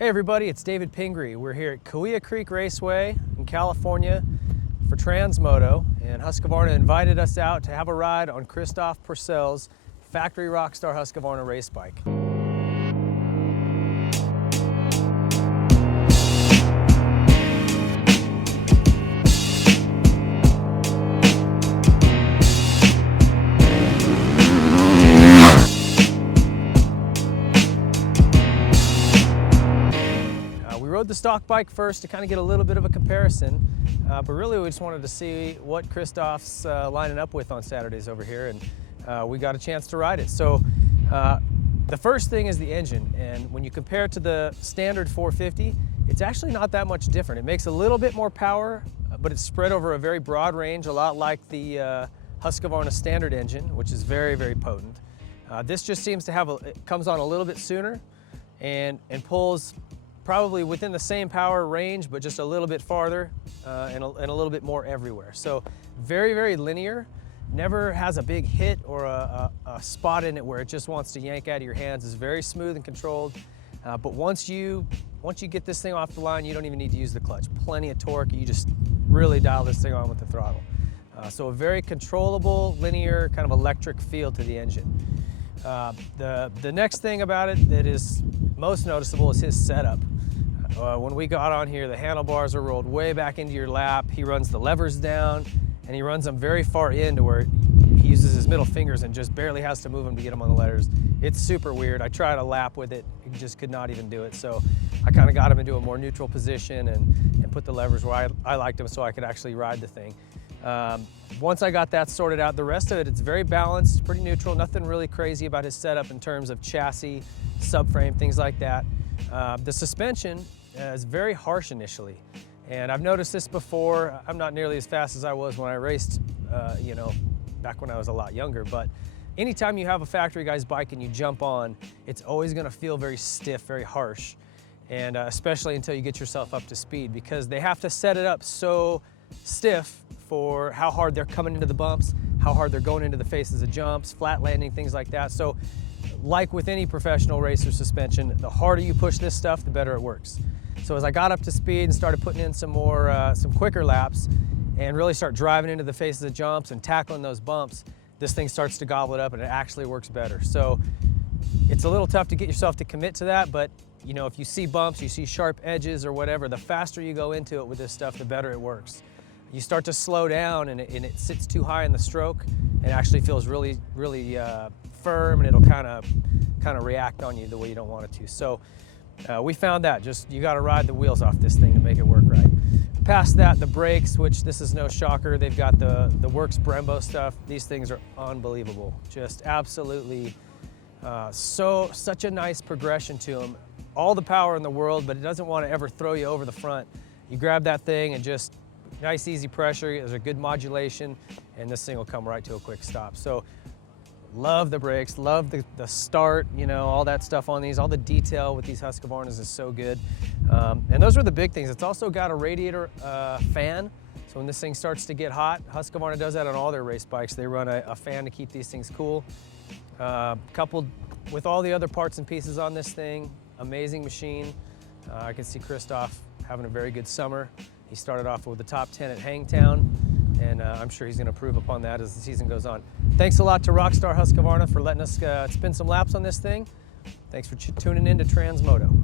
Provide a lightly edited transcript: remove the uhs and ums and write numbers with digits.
Hey everybody, it's David Pingree. We're here at Cahuilla Creek Raceway in California for Transmoto, and Husqvarna invited us out to have a ride on Christophe Pourcel's factory Rockstar Husqvarna race bike. We rode the stock bike first to kind of get a little bit of a comparison, but really we just wanted to see what Christophe's lining up with on Saturdays over here, and we got a chance to ride it. So the first thing is the engine, and when you compare it to the standard 450, it's actually not that much different. It makes a little bit more power, but it's spread over a very broad range, a lot like the Husqvarna standard engine, which is very, very potent. This just seems to have, it comes on a little bit sooner and pulls probably within the same power range, but just a little bit farther and a little bit more everywhere. So very, very linear, never has a big hit or a spot in it where it just wants to yank out of your hands. It's very smooth and controlled, but once you get this thing off the line, you don't even need to use the clutch. Plenty of torque, you just really dial this thing on with the throttle. So a very controllable, linear, kind of electric feel to the engine. The next thing about it that is most noticeable is his setup. When we got on here, the handlebars are rolled way back into your lap. He runs the levers down, and he runs them very far in to where he uses his middle fingers and just barely has to move them to get them on the letters. It's super weird. I tried a lap with it, he just could not even do it. So I kind of got him into a more neutral position and put the levers where I liked them so I could actually ride the thing. Once I got that sorted out, the rest of it, it's very balanced, pretty neutral, nothing really crazy about his setup in terms of chassis, subframe, things like that. The suspension is very harsh initially, and I've noticed this before. I'm not nearly as fast as I was when I raced, you know, back when I was a lot younger, but anytime you have a factory guy's bike and you jump on, it's always gonna feel very stiff, very harsh, and especially until you get yourself up to speed, because they have to set it up so stiff for how hard they're coming into the bumps, how hard they're going into the faces of jumps, flat landing, things like that. So like with any professional racer suspension, the harder you push this stuff, the better it works. So as I got up to speed and started putting in some quicker laps and really start driving into the faces of jumps and tackling those bumps, this thing starts to gobble it up and it actually works better. So it's a little tough to get yourself to commit to that, but you know, if you see bumps, you see sharp edges or whatever, the faster you go into it with this stuff, the better it works. You start to slow down and it sits too high in the stroke and actually feels really, really firm, and it'll kind of react on you the way you don't want it to. So we found that you got to ride the wheels off this thing to make it work right. Past that, the brakes, which this is no shocker, they've got the Works Brembo stuff. These things are unbelievable, just absolutely such a nice progression to them. All the power in the world, but it doesn't want to ever throw you over the front. You grab that thing and just nice easy pressure, there's a good modulation, and this thing will come right to a quick stop. So love the brakes, love the start, you know, all that stuff on these, all the detail with these Husqvarnas is so good. And those are the big things. It's also got a radiator fan, so when this thing starts to get hot, Husqvarna does that on all their race bikes. They run a fan to keep these things cool. Coupled with all the other parts and pieces on this thing, amazing machine. I can see Christophe having a very good summer. He started off with the top 10 at Hangtown, and I'm sure he's going to improve upon that as the season goes on. Thanks a lot to Rockstar Husqvarna for letting us spin some laps on this thing. Thanks for tuning in to Transmoto.